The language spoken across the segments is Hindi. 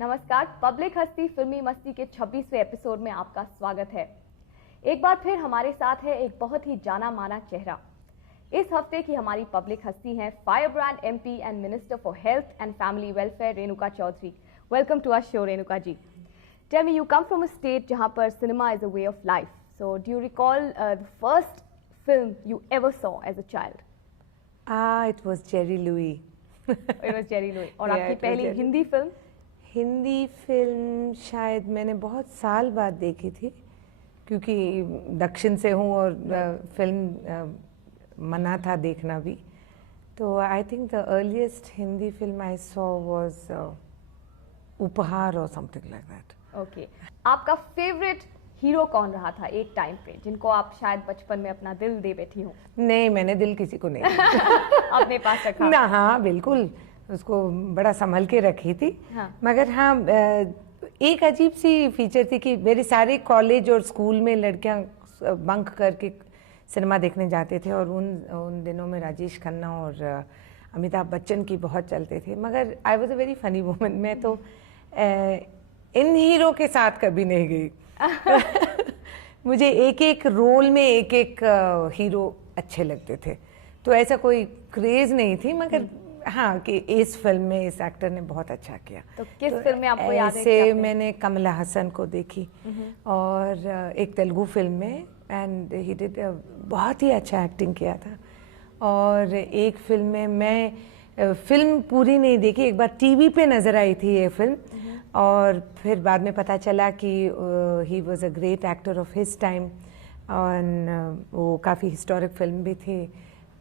नमस्कार, पब्लिक हस्ती फिल्मी मस्ती के 26वें एपिसोड में आपका स्वागत है। एक बार फिर हमारे साथ है एक बहुत ही जाना माना चेहरा। इस हफ्ते की हमारी पब्लिक हस्ती हैं firebrand MP and minister for health and family welfare Renuka Chaudhary. Welcome to our show Renuka ji. Tell me, you come from a state जहां पर cinema is a way of life, so do you recall the first film you ever saw as a child? It was Jerry Louis. It was Jerry Lewis. और Yeah, आपकी it was पहली Jerry. Hindi film? Hindi film शायद मैंने बहुत साल बाद देखी थी, क्योंकि दक्षिण से हूँ और फिल्म मना था देखना भी। तो I think the earliest Hindi film I saw was उपहार और समथिंग लाइक दैट। ओके, आपका फेवरेट हीरो कौन रहा था एक टाइम पे, जिनको आप शायद बचपन में अपना दिल दे बैठी हो? नहीं, मैंने दिल किसी को नहीं अपने पास रखा? ना, हाँ बिल्कुल, उसको बड़ा संभल के रखी थी। हाँ। मगर हाँ, एक अजीब सी फीचर थी कि मेरे सारे कॉलेज और स्कूल में लड़कियां बंक करके सिनेमा देखने जाते थे, और उन दिनों में राजेश खन्ना और अमिताभ बच्चन की बहुत चलते थे। मगर I was a very funny woman. मैं तो इन हीरो के साथ कभी नहीं गई। मुझे एक एक रोल में एक एक हीरो अच्छे लगते थे, तो ऐसा कोई क्रेज नहीं थी। मगर हाँ, कि इस फिल्म में इस एक्टर ने बहुत अच्छा किया। तो किस फिल्म में आपको याद है? ऐसे मैंने कमला हसन को देखी, और एक तेलुगु फिल्म में, एंड ही डिड बहुत ही अच्छा एक्टिंग किया था। और एक फिल्म में मैं फिल्म पूरी नहीं देखी, एक बार टीवी पे नजर आई थी ये फिल्म, और फिर बाद में पता चला कि he was a great actor of his time, और वो काफ़ी हिस्टोरिक फिल्म भी थी,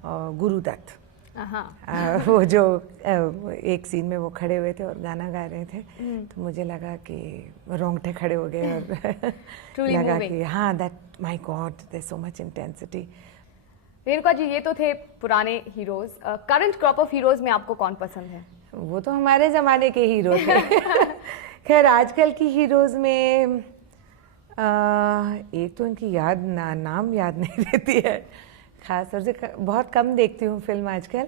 गुरुदत्त। वो जो एक सीन में वो खड़े हुए थे और गाना गा रहे थे, तो मुझे लगा कि रोंगटे खड़े हो गए, और लगा कि हाँ, that my God, there so much intensity. Renuka ji, ये तो थे पुराने heroes. Current crop of heroes में आपको कौन पसंद है? वो तो हमारे जमाने के हीरो थे। खैर, आजकल की हीरोज में एक तो इनकी नाम याद नहीं रहती है, खास तौर से बहुत कम देखती हूँ फिल्म आजकल।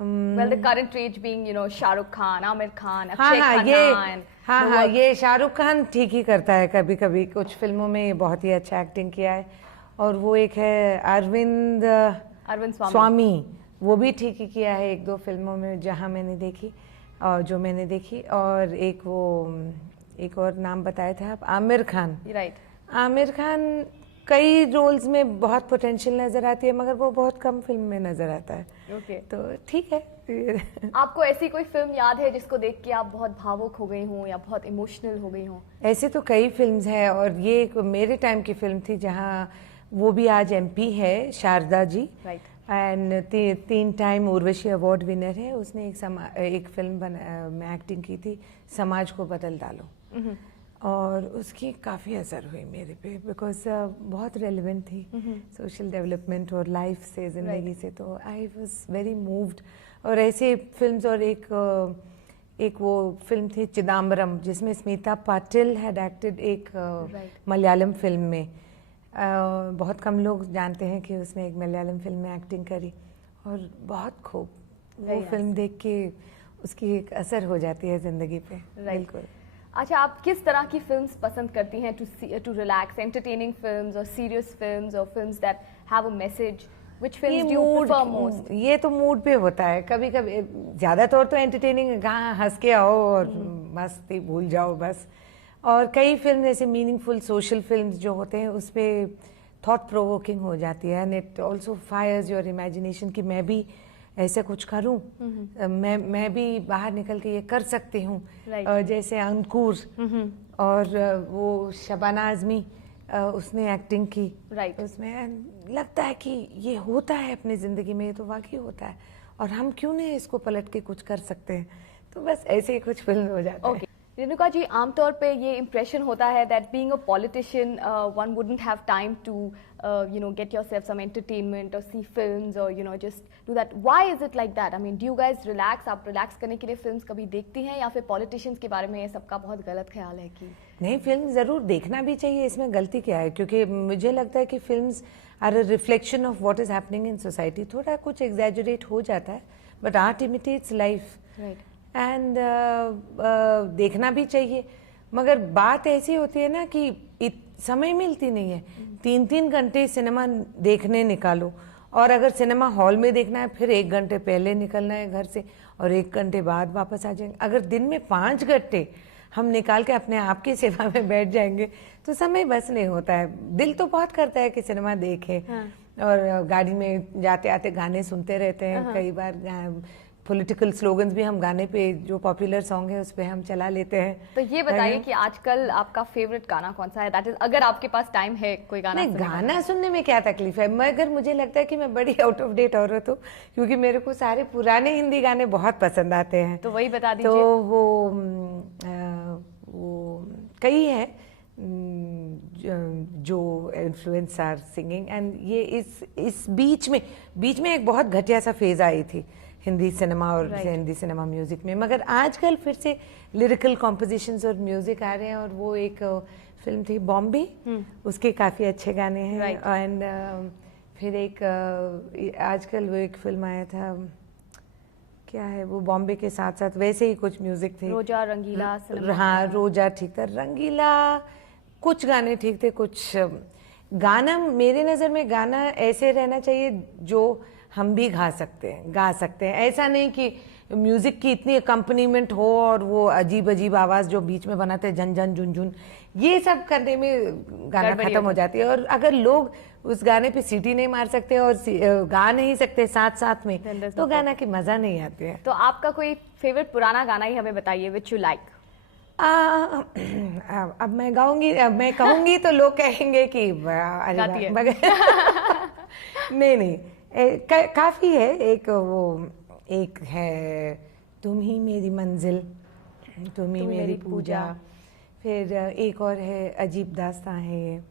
Well, the current rage being, you know, Shahrukh Khan, Aamir Khan, हाँ अक्षय हाँ, खन्ना, हाँ, ये शाहरुख खान ठीक ही करता है कभी कभी, कुछ फिल्मों में बहुत ही अच्छा एक्टिंग किया है। और वो एक है अरविंद स्वामी, वो भी ठीक ही किया है एक दो फिल्मों में जहाँ मैंने देखी, और जो मैंने देखी। और एक और नाम बताए थे आप, आमिर खान। राइट। आमिर खान कई रोल्स में बहुत पोटेंशियल नजर आती है, मगर वो बहुत कम फिल्म में नजर आता है। ओके। तो ठीक है। आपको ऐसी कोई फिल्म याद है जिसको देख के आप बहुत भावुक हो गई हों या बहुत इमोशनल हो गई हों? ऐसे तो कई फिल्म्स हैं, और ये एक मेरे टाइम की फिल्म थी, जहाँ वो भी आज एमपी है, Sharda ji. Right. And 3 time Urvashi award winner है। उसने एक फिल्म में एक्टिंग की थी, समाज को बदल डालो, और उसकी काफ़ी असर हुई मेरे पे, बिकॉज बहुत रेलिवेंट थी सोशल डेवलपमेंट और लाइफ से, ज़िंदगी से। तो आई वॉज वेरी मूव्ड। और ऐसे फिल्म्स, और एक वो फिल्म थी चिदम्बरम, जिसमें स्मिता पाटिल हैड एक्टेड, एक मलयालम फिल्म में। बहुत कम लोग जानते हैं कि उसने एक मलयालम फिल्म में एक्टिंग करी, और बहुत खूब वो फिल्म देख के उसकी एक असर हो जाती है ज़िंदगी पे। बिल्कुल। अच्छा, आप किस तरह की फिल्म्स पसंद करती हैं टू रिलैक्स? एंटरटेनिंग फिल्म्स और सीरियस फिल्म्स और films that have a message? Which films do you prefer most? ये तो मूड पे होता है। कभी कभी ज़्यादातर तो एंटरटेनिंग, कहाँ हंस के आओ और मस्ती भूल जाओ बस। और कई फिल्म जैसे मीनिंगफुल सोशल फिल्म्स जो होते हैं, उस पर थॉट प्रोवोकिंग हो जाती है, and it also fires your imagination कि मैं भी ऐसे कुछ करूं, मैं भी बाहर निकल के ये कर सकती हूँ। जैसे अंकुर, और वो शबाना आजमी, उसने एक्टिंग की, उसमें लगता है कि ये होता है अपनी ज़िंदगी में, ये तो वाकई होता है, और हम क्यों नहीं इसको पलट के कुछ कर सकते हैं। तो बस ऐसे ही कुछ फिल्म हो जाते हैं। रेणुका जी, आमतौर पे ये इम्प्रेशन होता है that being a politician one wouldn't have time to you know, get yourself some entertainment or see films or, you know, just do that. Why is it like that? I mean, do you guys relax? आप relax करने के लिए films कभी देखती हैं, या फिर politicians के बारे में ये सबका बहुत गलत ख्याल है कि नहीं, फिल्म ज़रूर देखना भी चाहिए, इसमें गलती क्या है? क्योंकि मुझे लगता है कि films are a reflection of what is happening in society. थोड़ा कुछ एग्जैजरेट हो जाता है, but art imitates life. Right. And देखना भी चाहिए, मगर बात ऐसी होती है ना कि समय मिलती नहीं है। 3-3 घंटे सिनेमा देखने निकालो, और अगर सिनेमा हॉल में देखना है फिर 1 घंटे पहले निकलना है घर से और 1 घंटे बाद वापस आ जाएंगे। अगर दिन में 5 घंटे हम निकाल के अपने आप की सेवा में बैठ जाएंगे तो समय बस नहीं होता है। दिल तो बहुत करता है कि सिनेमा देखें। हाँ। और गाड़ी में जाते आते गाने सुनते रहते हैं। कई बार पॉलिटिकल स्लोगन्स भी हम गाने पे, जो पॉपुलर सॉन्ग है उस पे हम चला लेते हैं। तो ये बताइए कि आजकल आपका फेवरेट गाना कौन सा है? दैट इज, अगर आपके पास टाइम है कोई गाना। नहीं, गाना सुनने में क्या तकलीफ है, मगर मुझे लगता है कि मैं बड़ी आउट ऑफ डेट औरत हूँ, क्योंकि मेरे को सारे पुराने हिंदी गाने बहुत पसंद आते हैं। तो वही बता दीजिए। तो वो कई हैं जो इन्फ्लुएंस आर सिंगिंग, एंड ये इस बीच में एक बहुत घटिया सा फेज आई थी हिंदी सिनेमा और हिंदी सिनेमा म्यूजिक में। मगर आजकल फिर से लिरिकल कॉम्पोजिशंस और म्यूजिक आ रहे हैं, और वो एक फिल्म थी बॉम्बे, उसके काफ़ी अच्छे गाने हैं। एंड फिर एक आजकल वो एक फिल्म आया था, क्या है वो, बॉम्बे के साथ साथ वैसे ही कुछ म्यूजिक थे। रोजा, रंगीला। हाँ, रोजा ठीक था, रंगीला, कुछ गाने ठीक थे, कुछ गाना, मेरे नज़र में गाना ऐसे रहना चाहिए जो हम भी गा सकते हैं। ऐसा नहीं कि म्यूजिक की इतनी अकम्पनीमेंट हो और वो अजीब अजीब आवाज़ जो बीच में बनाते हैं, झन झन झुन झुन, ये सब करने में गाना खत्म हो जाती है। और अगर लोग उस गाने पे सीटी नहीं मार सकते और गा नहीं सकते साथ साथ में, तो गाना की मजा नहीं आती है। तो आपका कोई फेवरेट पुराना गाना ही हमें बताइए, विच यू लाइक। अब मैं गाऊंगी, मैं कहूंगी तो लोग कहेंगे कि अरे नहीं, काफी है। एक है तुम ही मेरी मंजिल, तुम ही मेरी पूजा, फिर एक और है अजीब दास्तां है,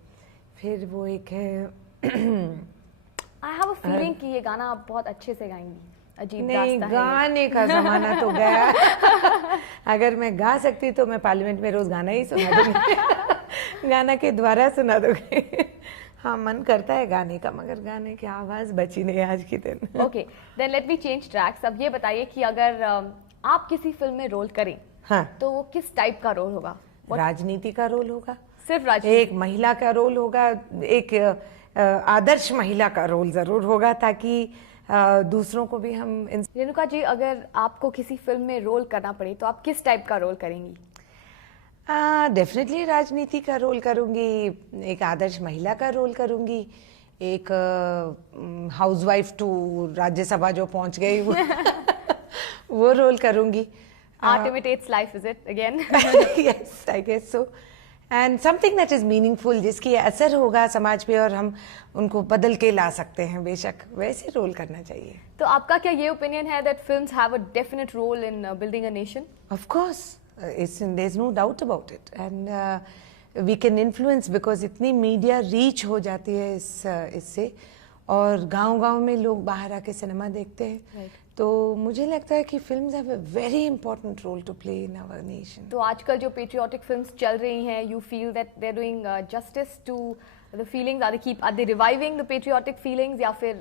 फिर वो एक है आई हैव अ फीलिंग कि ये गाना आप बहुत अच्छे से गाएंगी। अजीब नहीं, गाने का जमाना तो गया। अगर मैं गा सकती तो मैं पार्लियामेंट में रोज गाना ही सुना दूंगी। गाना के द्वारा सुना दूंगी। हाँ, मन करता है गाने का, मगर गाने की आवाज बची नहीं आज की दिन। Okay, then let me change tracks. अब ये बताइए कि अगर आप किसी फिल्म में रोल करें, हाँ, तो वो किस टाइप का रोल होगा? राजनीति का रोल होगा, सिर्फ राजनीति? एक महिला का रोल होगा, एक आदर्श महिला का रोल जरूर होगा, ताकि दूसरों को भी हम। रेणुका जी, अगर आपको किसी फिल्म में रोल करना पड़े तो आप किस टाइप का रोल करेंगी? डेफिनेटली राजनीति का रोल करूंगी, एक आदर्श महिला का रोल करूंगी, एक हाउसवाइफ टू राज्यसभा जो पहुंच गई वो रोल करूंगी। Art imitates life, is it again? Yes, I guess so. And something that is meaningful, जिसकी असर होगा समाज पे और हम उनको बदल के ला सकते हैं, बेशक वैसे रोल करना चाहिए। तो आपका क्या ये ओपिनियन है that films have a definite role in building a nation? Of course, there's no doubt about it, and we can influence because इतनी मीडिया रीच हो जाती है इससे, और गांव-गांव में लोग बाहर आके सिनेमा देखते हैं। Right. तो मुझे लगता है कि films have a very important role to play in our nation. तो आजकल जो पेट्रियोटिक फिल्म्स चल रही हैं, you feel that they are doing justice to the feelings? Are they reviving the patriotic feelings, या फिर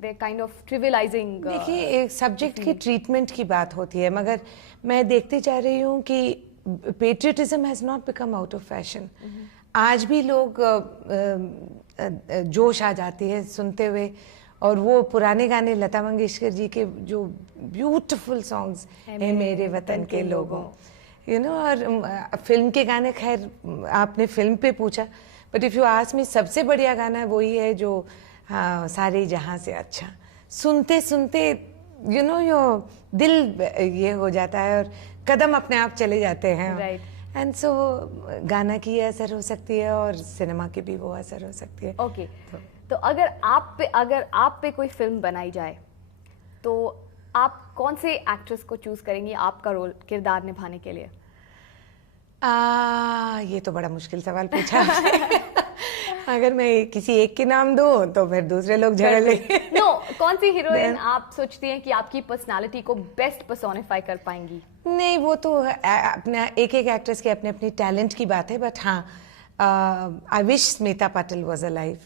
दे काइंड ऑफ ट्रिवियलाइजिंग? देखिए, एक सब्जेक्ट की ट्रीटमेंट की बात होती है, मगर मैं देखते जा रही हूँ कि patriotism has not become out of fashion. आज भी लोग जोश आ जाती है सुनते हुए, और वो पुराने गाने, लता मंगेशकर जी के जो ब्यूटीफुल सॉन्ग्स हैं, मेरे वतन के लोगों, यू नो, और फिल्म के गाने, खैर आपने फिल्म पे पूछा, but if you ask me, सबसे बढ़िया गाना वही है जो सारे जहां से अच्छा, सुनते सुनते यू नो यो दिल ये हो जाता है और कदम अपने आप चले जाते हैं। एंड सो गाना की ये असर हो सकती है और सिनेमा की भी वो असर हो सकती है। ओके, तो अगर आप पे कोई फिल्म बनाई जाए तो आप कौन से एक्ट्रेस को चूज करेंगी आपका रोल, किरदार निभाने के लिए? ये तो बड़ा मुश्किल सवाल पूछा। अगर मैं किसी एक के नाम दूं तो फिर दूसरे लोग झगड़ लेंगे। नो, कौन सी हीरोइन आप सोचती हैं कि आपकी पर्सनालिटी को बेस्ट पर्सोनिफाई कर पाएंगी? नहीं, वो तो अपना एक एक्ट्रेस के अपने अपनी टैलेंट की बात है, बट हाँ, I wish Smita Patil was alive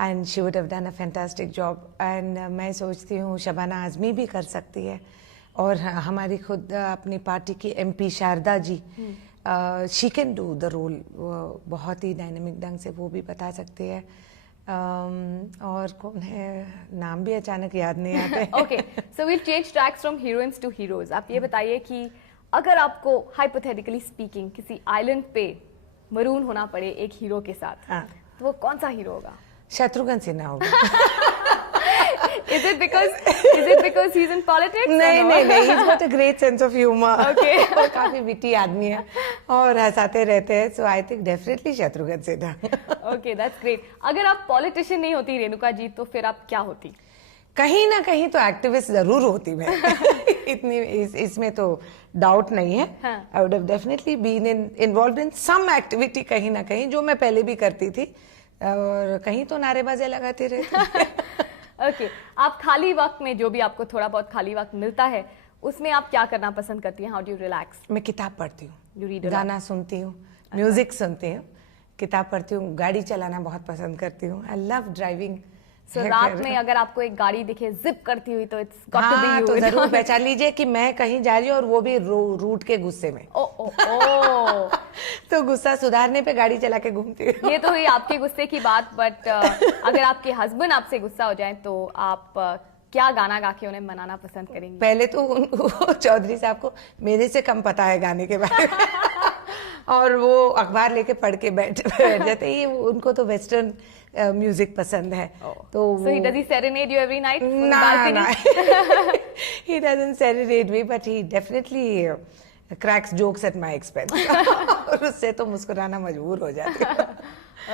and she would have done a fantastic job. And मैं सोचती हूँ शबाना आजमी भी कर सकती है, और हमारी खुद अपनी पार्टी की MP Sharda ji, she can do the role, बहुत ही डायनेमिक ढंग से वो भी बता सकते हैं। और कौन है, नाम भी अचानक याद नहीं आते। Okay, so we'll change tracks from heroines to heroes. आप ये बताइए कि अगर आपको हाइपोथेटिकली स्पीकिंग किसी आइलैंड पे मरून होना पड़े एक हीरो के साथ, तो वो कौन सा हीरो होगा? शत्रुघ्न सिन्हा होगा। Is it because he's in politics? नहीं, he's got a great sense of humor. Okay. वो काफी विटी आदमी है और हंसाते रहते हैं, so I think definitely Shatrughan Sinha. Okay, that's great. अगर आप पॉलिटिशियन नहीं होती रेणुका जी, तो फिर आप क्या होती? कहीं ना कहीं तो एक्टिविस्ट जरूर होती मैं। इतनी इसमें तो डाउट नहीं है। I would have definitely been involved in some activity कहीं ना कहीं, जो मैं पहले भी करती थी, और कहीं तो नारेबाजी लगाती रहती। ओके, आप खाली वक्त में, जो भी आपको थोड़ा बहुत खाली वक्त मिलता है, उसमें आप क्या करना पसंद करती हैं? How do you relax? मैं किताब पढ़ती हूँ, You read a lot. गाना सुनती हूँ, म्यूजिक सुनती हूँ, किताब पढ़ती हूँ, गाड़ी चलाना बहुत पसंद करती हूँ। I love driving. So, रात में अगर आपको एक गाड़ी दिखे जिप करती हुई, तो it's got to be you. तो जरूर पहचान लीजिए कि मैं कहीं जा रही हूँ, और वो भी रूट के गुस्से में। तो गुस्सा सुधारने पे गाड़ी चला के घूमती हूँ। ये तो हुई आपके गुस्से की बात, बट अगर आपके हस्बैंड आपसे गुस्सा हो जाए, तो आप क्या गाना गा के उन्हें मनाना पसंद करेंगी? पहले तो उनको, चौधरी साहब को मेरे से कम पता है गाने के बारे में। और वो अखबार लेके पढ़ के बैठ जाते हैं। उनको तो वेस्टर्न म्यूजिक पसंद है। तो So he does he serenade you every night? No. He doesn't serenade me, but he definitely cracks jokes at my expense. और उससे तो मुस्कुराना मजबूर हो जाती हूँ।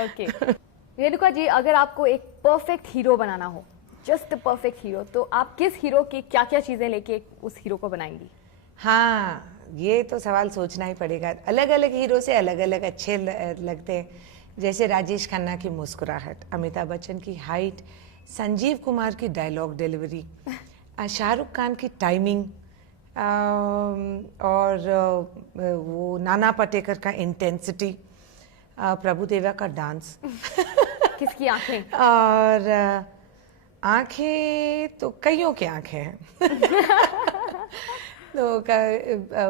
ओके, रेणुका जी, अगर आपको एक परफेक्ट हीरो बनाना हो, जस्ट परफेक्ट हीरो, तो आप किस हीरो की क्या क्या चीजें लेके उस हीरो को बनाएंगी? हाँ, ये तो सवाल सोचना ही पड़ेगा। अलग अलग हीरो से अलग अलग अच्छे लगते हैं। जैसे राजेश खन्ना की मुस्कुराहट, अमिताभ बच्चन की हाइट, संजीव कुमार की डायलॉग डिलीवरी, शाहरुख खान की टाइमिंग, और वो नाना पाटेकर का इंटेंसिटी, प्रभुदेवा का डांस। किसकी आंखें? और आंखें तो कईयों की आंखें हैं। तो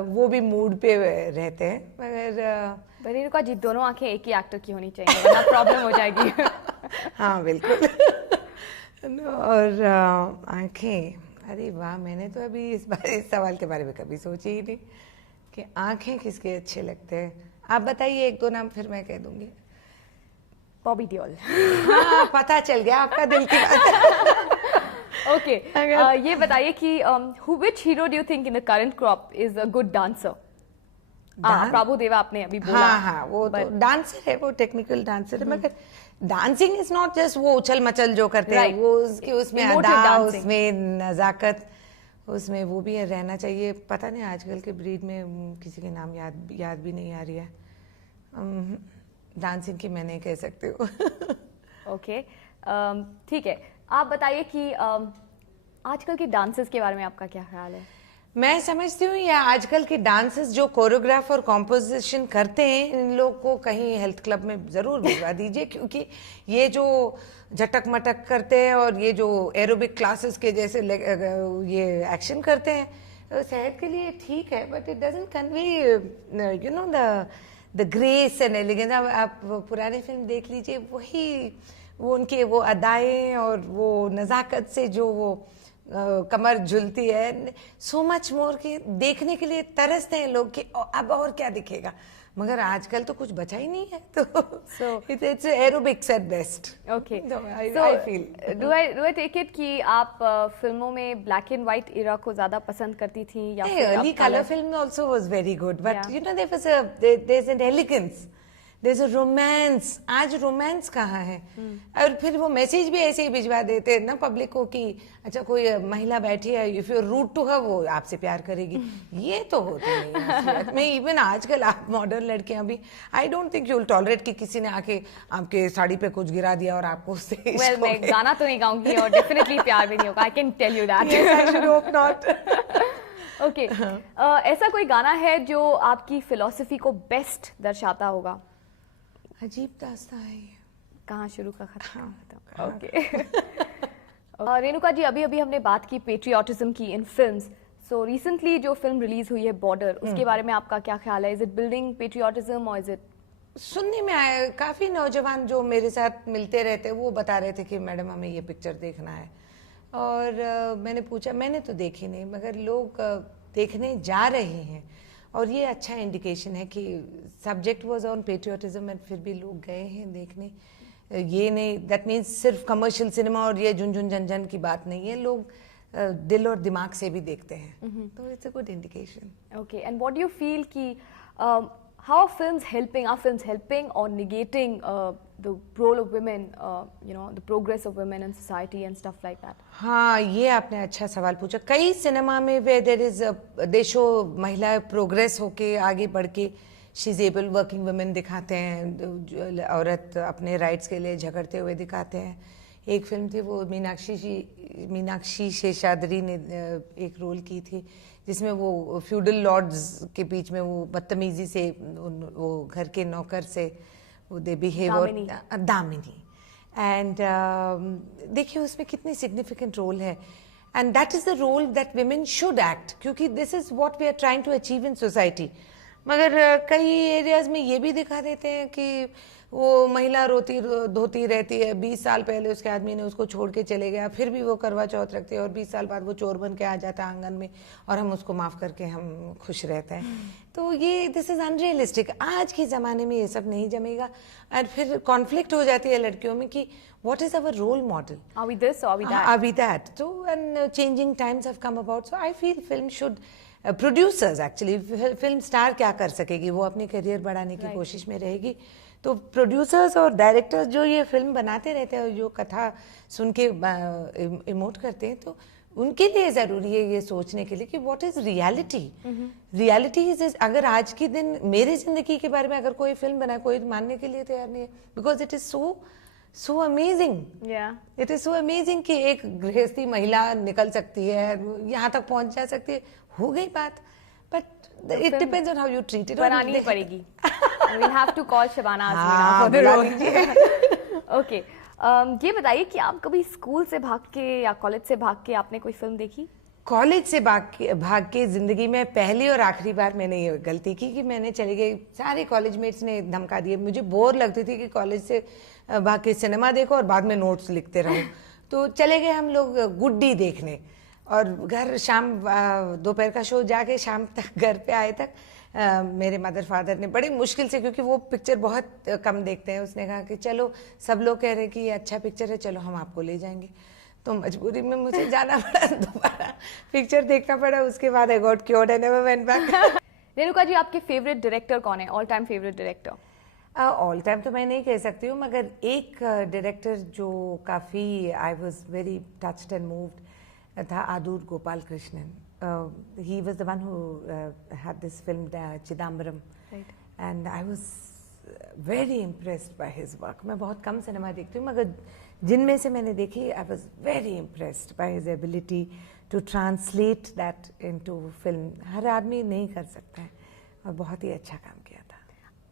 वो भी मूड पे रहते हैं, मगर रेणुका जी, दोनों आंखें एक ही एक्टर की होनी चाहिए, वरना प्रॉब्लम हो जाएगी। हाँ बिल्कुल। और आंखें, अरे वाह, मैंने तो अभी इस सवाल के बारे में कभी सोची ही नहीं कि आंखें किसके अच्छे लगते हैं। आप बताइए एक दो नाम, फिर मैं कह दूंगी। बॉबी देओल। हाँ, पता चल गया आपका दिल की बात। ओके, ये बताइए कि which hero do you think in the current crop is a good dancer? Prabhudeva आपने अभी बोला। हाँ, वो तो डांसर है, वो टेक्निकल डांसर है, मगर डांसिंग इज नॉट जस्ट वो उछल मचल जो करते हैं, वो उसकी उसमें अदा, उसमें नजाकत, उसमें वो भी रहना चाहिए। पता नहीं आजकल के ब्रीड में किसी के नाम याद भी नहीं आ रही है। डांसिंग की मैं नहीं कह सकती हूँ। ओके, ठीक है। आप बताइए कि आजकल के डांसेस के बारे में आपका क्या ख्याल है? मैं समझती हूँ ये आजकल के डांसेस जो कोरियोग्राफ और कॉम्पोजिशन करते हैं, इन लोग को कहीं हेल्थ क्लब में ज़रूर भिजवा दीजिए, क्योंकि ये जो झटक मटक करते हैं और ये जो एरोबिक क्लासेस के जैसे ये एक्शन करते हैं, सेहत के लिए ठीक है, but it doesn't convey you know the grace and elegance. आप पुरानी फिल्म देख लीजिए, वो उनके वो अदाएं और वो नज़ाकत से जो वो कमर झुलती है, सो मच मोर की देखने के लिए तरसते हैं लोग कि अब और क्या दिखेगा, मगर आजकल तो कुछ बचा ही नहीं है। तो it's aerobics at best. Okay, I feel do I take it कि आप फिल्मों में ब्लैक एंड व्हाइट एरा को ज्यादा पसंद करती थी, या फिर early colour film also was very good, but you know there is an elegance, there is a romance. आज रोमांस कहाँ है? और फिर वो मैसेज भी ऐसे ही भिजवा देते हैं ना पब्लिक को कि अच्छा कोई महिला बैठी है, if you rude to her, वो आपसे प्यार करेगी। ये तो होती नहीं है मैं। इवन आजकल आप मॉडर्न लड़कियां भी, I don't think you will tolerate कि किसी ने आके आपके साड़ी पे कुछ गिरा दिया और आपको उससे मैं गाना तो नहीं गाऊंगी और डेफिनेटली प्यार भी नहीं होगा, I can tell you that. Yes, I should hope not. Okay, ऐसा कोई गाना है जो आपकी फिलॉसफी को बेस्ट दर्शाता होगा? अजीब दास्तां है, कहाँ शुरू का खत्म। ओके, रेणुका जी, अभी अभी हमने बात की पेट्रियाटिज्म की इन फिल्म्स, सो रिसेंटली जो फिल्म रिलीज हुई है बॉर्डर, उसके बारे में आपका क्या ख्याल है? इज इट बिल्डिंग पेट्रियोटिज्म और इज इट? सुनने में आया, काफी नौजवान जो मेरे साथ मिलते रहते वो बता रहे थे कि मैडम हमें ये पिक्चर देखना है, और मैंने पूछा, मैंने तो देखी नहीं मगर लोग देखने जा रहे हैं, और ये अच्छा इंडिकेशन है कि subject was on patriotism and फिर भी लोग गए हैं देखने। ये नहीं, दैट मीन्स सिर्फ कमर्शियल सिनेमा और ये झुनझुन झंझन की बात नहीं है, लोग दिल और दिमाग से भी देखते हैं, तो it's a good indication. Okay, and what do you feel कि how are films helping or negating the role of women, the progress of women in society and stuff like that? हाँ, ये आपने अच्छा सवाल पूछा। कई सिनेमा में वे देर इज देशो महिला प्रोग्रेस होके आगे बढ़ के she is able, working women दिखाते हैं, औरत अपने राइट्स के लिए झगड़ते हुए दिखाते हैं। एक फिल्म थी वो मीनाक्षी शेषाद्री ने एक रोल की थी जिसमें वो फ्यूडल लॉर्ड्स के बीच में वो बदतमीजी से वो घर के नौकर से वो दे बिहेव, दामिनी, एंड देखिए उसमें कितनी सिग्निफिकेंट रोल है, and that is the role that women should act, क्योंकि this is what we are trying to achieve in society. मगर कई एरियाज में ये भी दिखा देते हैं कि वो महिला रोती धोती रहती है, 20 साल पहले उसके आदमी ने उसको छोड़ के चले गया, फिर भी वो करवा चौथ रखती है और 20 साल बाद वो चोर बन के आ जाता है आंगन में और हम उसको माफ करके हम खुश रहते हैं। तो ये दिस इज अनरियलिस्टिक। आज के ज़माने में ये सब नहीं जमेगा, और फिर कॉन्फ्लिक्ट हो जाती है लड़कियों में कि what is our role model? Are we this or are we that? Are we that? So when changing times have come about, so I feel film should producers actually, film star क्या कर सकेगी, वो अपनी करियर बढ़ाने की कोशिश में रहेगी, तो प्रोड्यूसर्स और डायरेक्टर्स जो ये फिल्म बनाते रहते हैं और जो कथा सुन के इमोट करते हैं, तो उनके लिए ज़रूरी है ये सोचने के लिए कि what is reality. Reality is, अगर आज के दिन मेरी ज़िंदगी के बारे में अगर कोई फिल्म बनाए, कोई मानने के लिए तैयार नहीं है, because it is so amazing. Yeah. It is so amazing कि एक गृहस्थी महिला निकल सकती है, यहाँ तक पहुँच जा सकती है, हो गई बात, but it depends on how you treat it. बनानी ही पड़ेगी. We'll have to call Shabana Azmi for the role. Okay. ये बताइए कि आप कभी स्कूल से भाग के या कॉलेज से भाग के आपने कोई फिल्म देखी? कॉलेज से भाग के जिंदगी में पहली और आखिरी बार मैंने ये गलती की कि मैंने चले गए, सारे कॉलेज मेट्स ने धमका दिए, मुझे बोर लगती थी कि कॉलेज से भाग के सिनेमा देखो और बाद में नोट्स लिखते रहो, तो चले गए हम लोग गुड्डी देखने, और घर शाम दोपहर का शो जाके शाम तक घर पे आए तक मेरे मदर फादर ने बड़ी मुश्किल से, क्योंकि वो पिक्चर बहुत कम देखते हैं, उसने कहा कि चलो सब लोग कह रहे हैं कि ये अच्छा पिक्चर है, चलो हम आपको ले जाएंगे, तो मजबूरी में मुझे जाना पड़ा, दोबारा पिक्चर देखना पड़ा, उसके बाद I got cured and never went back. Renuka ji, आपके फेवरेट डायरेक्टर कौन है, all time favourite director? All time तो मैं नहीं कह सकती हूँ, मगर एक डायरेक्टर जो काफ़ी I was very touched and moved था, Adoor Gopalakrishnan. He was the one who had this film Chidambaram, and I was very impressed by his work. मैं बहुत कम सिनेमा देखती हूँ, मगर जिनमें से मैंने देखी, I was very impressed by his ability to translate that into film. हर आदमी नहीं कर सकता है, और बहुत ही अच्छा काम किया था।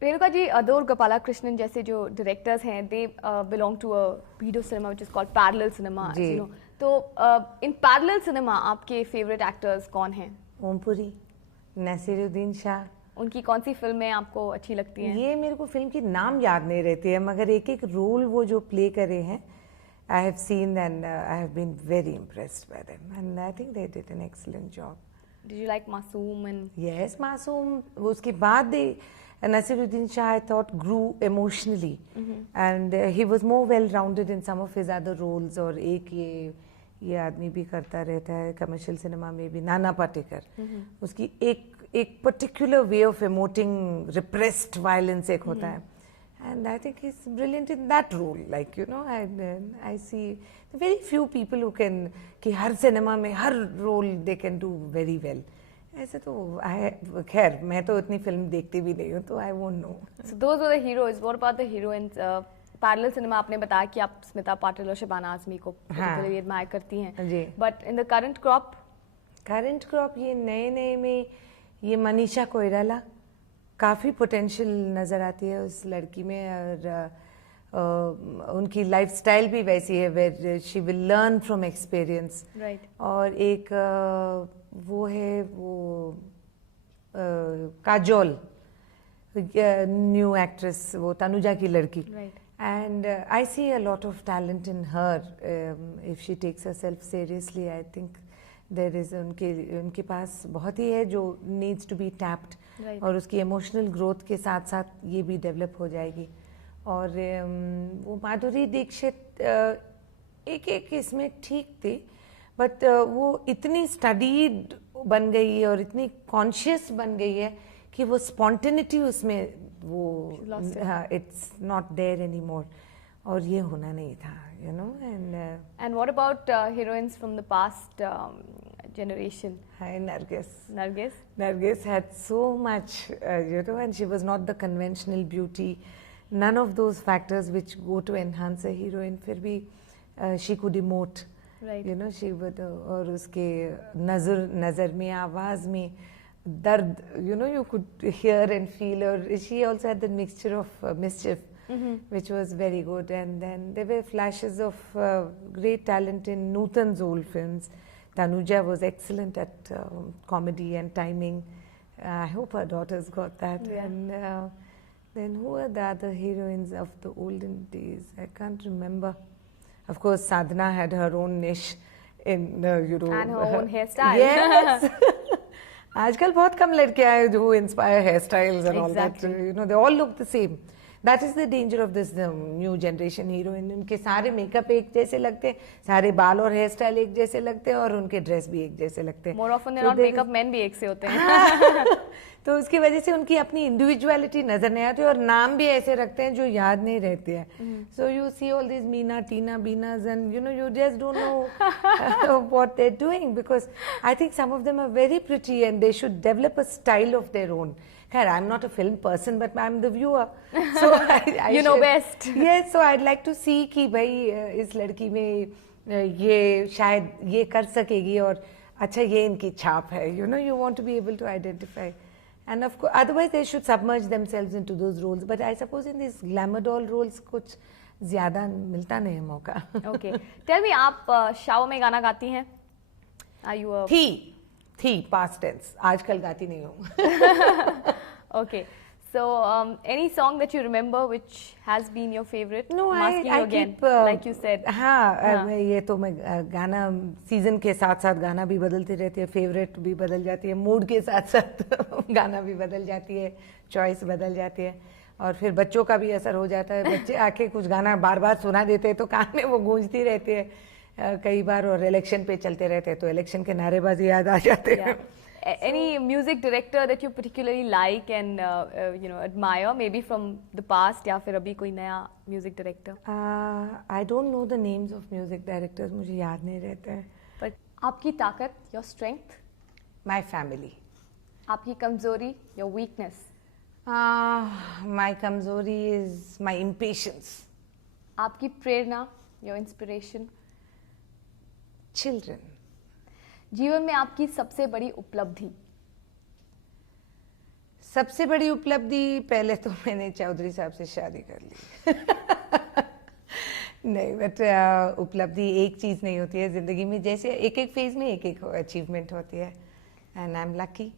रेणुका जी, आदूर गोपाला कृष्णन जैसे जो डायरेक्टर्स हैं, they belong to a video cinema which is called parallel cinema, you know, तो इन पैरेलल सिनेमा आपके फेवरेट एक्टर्स कौन हैं? ओमपुरी, नसीरुद्दीन शाह। उनकी कौन सी फिल्में आपको अच्छी लगती हैं? ये मेरे को फिल्म की नाम याद नहीं रहती है, मगर एक एक रोल वो जो प्ले करे हैं, I have seen and I have been very impressed by them, and I think they did an excellent job. Did you like Masoom? And yes, Masoom. उसके बाद Nasiruddin Shah, I thought, grew emotionally, and he was more well-rounded in some of his other roles. और एक ये आदमी भी करता रहता है कमर्शियल सिनेमा में भी, नाना पाटेकर, उसकी एक particular way of emoting repressed violence एक होता है, and I think he's brilliant in that role. Like, you know, I see very few people who can कि हर सिनेमा में हर role they can do very well. ऐसे तो खैर मैं तो इतनी फिल्म देखती भी नहीं हूँ, तो I won't know. So those were the heroes. What about the heroines? Parallel cinema आपने बताया कि आप स्मिता पाटिल और शबाना आजमी को पर्टिकुलरली एडमायर करती हैं जी, but in the current crop ये नए में ये मनीषा कोइराला, काफ़ी पोटेंशियल नज़र आती है उस लड़की में, और उनकी लाइफस्टाइल भी वैसी है where she will learn from experience. Right. और एक वो है वो काजोल, न्यू एक्ट्रेस, वो तनुजा की लड़की. And I see a lot of talent in her. If she takes herself seriously, I think there is उनके पास बहुत ही है जो needs to be tapped. और उसकी emotional growth के साथ साथ ये भी develop हो जाएगी. और वो माधुरी दीक्षित एक इसमें ठीक थी, but वो इतनी studied बन गई है और इतनी conscious बन गई है कि वो spontaneity उसमें वो it's not there anymore. और ये होना नहीं था, you know. And what about heroines from the past generation? Hi, Nargis. Nargis had so much, you know, and she was not the conventional beauty. None of those factors which go to enhance a heroine. फिर भी she could emote, you know. She would और उसके नजर में, आवाज में dard, you know, you could hear and feel. Or she also had the mixture of mischief, which was very good. And then there were flashes of great talent in Nutan's old films. Tanuja was excellent at comedy and timing. I hope her daughters got that. And then who are the other heroines of the olden days? I can't remember. Of course, Sadhana had her own niche in you know, and her own hairstyle. Yes. आजकल बहुत कम लड़कियां हैं जो inspire hairstyles and all that. You know, they all look the same. That is the danger of this new generation heroine. उनके सारे मेकअप एक जैसे लगते हैं, सारे बाल और हेयर स्टाइल एक जैसे लगते हैं और उनके ड्रेस भी एक जैसे लगते हैं. More often than not, makeup men भी एक से होते हैं. तो उसकी वजह से उनकी अपनी इंडिविजुअलिटी नजर नहीं आती और नाम भी ऐसे रखते हैं जो याद नहीं रहते हैं. So you see all these Meena, Tina, Beenas, and you know, you just don't know what they're doing, because I think some of them are very pretty and they should develop a style of their own. I'm not a film person, but I'm the viewer. So I you know best. Yes, so I'd like to see कि भाई इस लड़की में ये शायद ये कर सकेगी और अच्छा ये इनकी छाप है. You know, you want to be able to identify. And of course, otherwise they should submerge themselves into those roles. But I suppose in these glamour doll roles कुछ ज़्यादा मिलता नहीं है मौका. Okay. Tell me, आप शाव में गाना गाती हैं? Are you a... थी past tense. आजकल गाती नहीं हूँ. Okay. So, any song that you remember which has been your favorite? No, I again, keep, like you said. हाँ, ये तो मैं गाना सीजन के साथ साथ गाना भी बदलती रहती है, फेवरेट भी बदल जाती है, मूड के साथ साथ गाना भी बदल जाती है, चॉइस बदल जाती है. और फिर बच्चों का भी असर हो जाता है. बच्चे आके कुछ गाना बार बार सुना देते हैं तो कान में वो गूंजती रहती है कई बार. और इलेक्शन पे चलते रहते हैं तो इलेक्शन के नारेबाजी याद आ जाते हैं. Any music director that you particularly like and you know, admire, maybe from the past या फिर अभी कोई नया music director? I don't know the names of music directors. मुझे याद नहीं रहते हैं. But आपकी ताकत, your strength? My family. आपकी कमजोरी, your weakness? My कमजोरी is my impatience. आपकी प्रेरणा, your inspiration? Children. जीवन में आपकी सबसे बड़ी उपलब्धि? सबसे बड़ी उपलब्धि पहले तो मैंने चौधरी साहब से शादी कर ली. नहीं, बट उपलब्धि एक चीज नहीं होती है जिंदगी में. जैसे एक एक फेज में एक एक अचीवमेंट होती है. And I am lucky.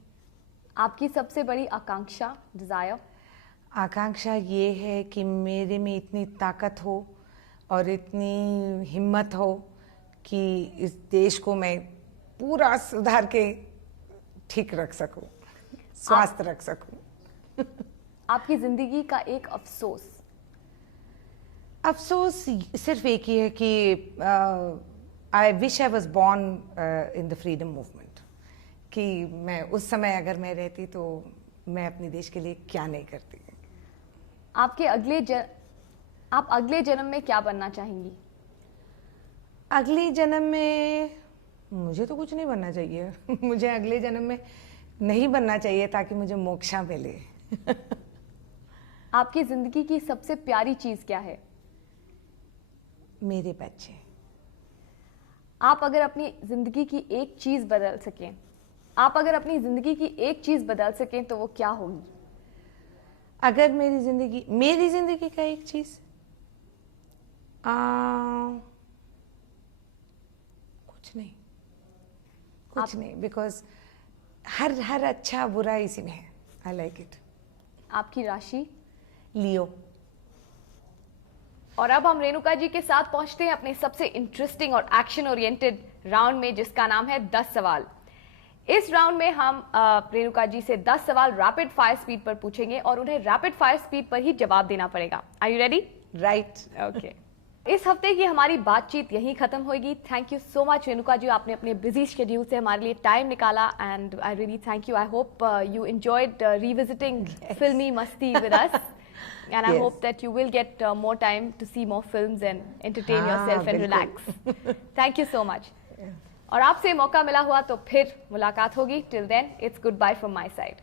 आपकी सबसे बड़ी आकांक्षा, डिजायर? आकांक्षा ये है कि मेरे में इतनी ताकत हो और इतनी हिम्मत हो कि इस देश को मैं पूरा सुधार के ठीक रख सकूं, स्वास्थ्य रख सकूं. आपकी जिंदगी का एक अफसोस? अफसोस सिर्फ एक ही है कि I wish I was born in the freedom movement. कि मैं उस समय अगर मैं रहती तो मैं अपने देश के लिए क्या नहीं करती. आप अगले जन्म में क्या बनना चाहेंगी? अगले जन्म में मुझे तो कुछ नहीं बनना चाहिए. मुझे अगले जन्म में नहीं बनना चाहिए ताकि मुझे मोक्षा मिले. आपकी जिंदगी की सबसे प्यारी चीज क्या है? मेरे बच्चे. आप अगर अपनी जिंदगी की एक चीज बदल सकें, तो वो क्या होगी? अगर मेरी जिंदगी का एक चीज कुछ नहीं. कुछ नहीं, बिकॉज हर अच्छा बुरा इसी में है. I like it. आपकी राशि? लियो. और अब हम रेणुका जी के साथ पहुंचते हैं अपने सबसे इंटरेस्टिंग और एक्शन ओरिएंटेड राउंड में, जिसका नाम है 10 सवाल. इस राउंड में हम रेणुका जी से 10 सवाल रैपिड फायर स्पीड पर पूछेंगे और उन्हें रैपिड फायर स्पीड पर ही जवाब देना पड़ेगा. Are you ready? Right. Okay. इस हफ्ते की हमारी बातचीत यहीं खत्म होगी. Thank you so much Renuka ji, आपने अपने बिजी शेड्यूल से हमारे लिए टाइम निकाला and I really thank you. I hope you enjoyed revisiting Filmi Masti with us. And I hope that you will get more time to see more films and entertain yourself and relax. Thank you so much. और आपसे मौका मिला हुआ तो फिर मुलाकात होगी. Till then, it's goodbye from my side.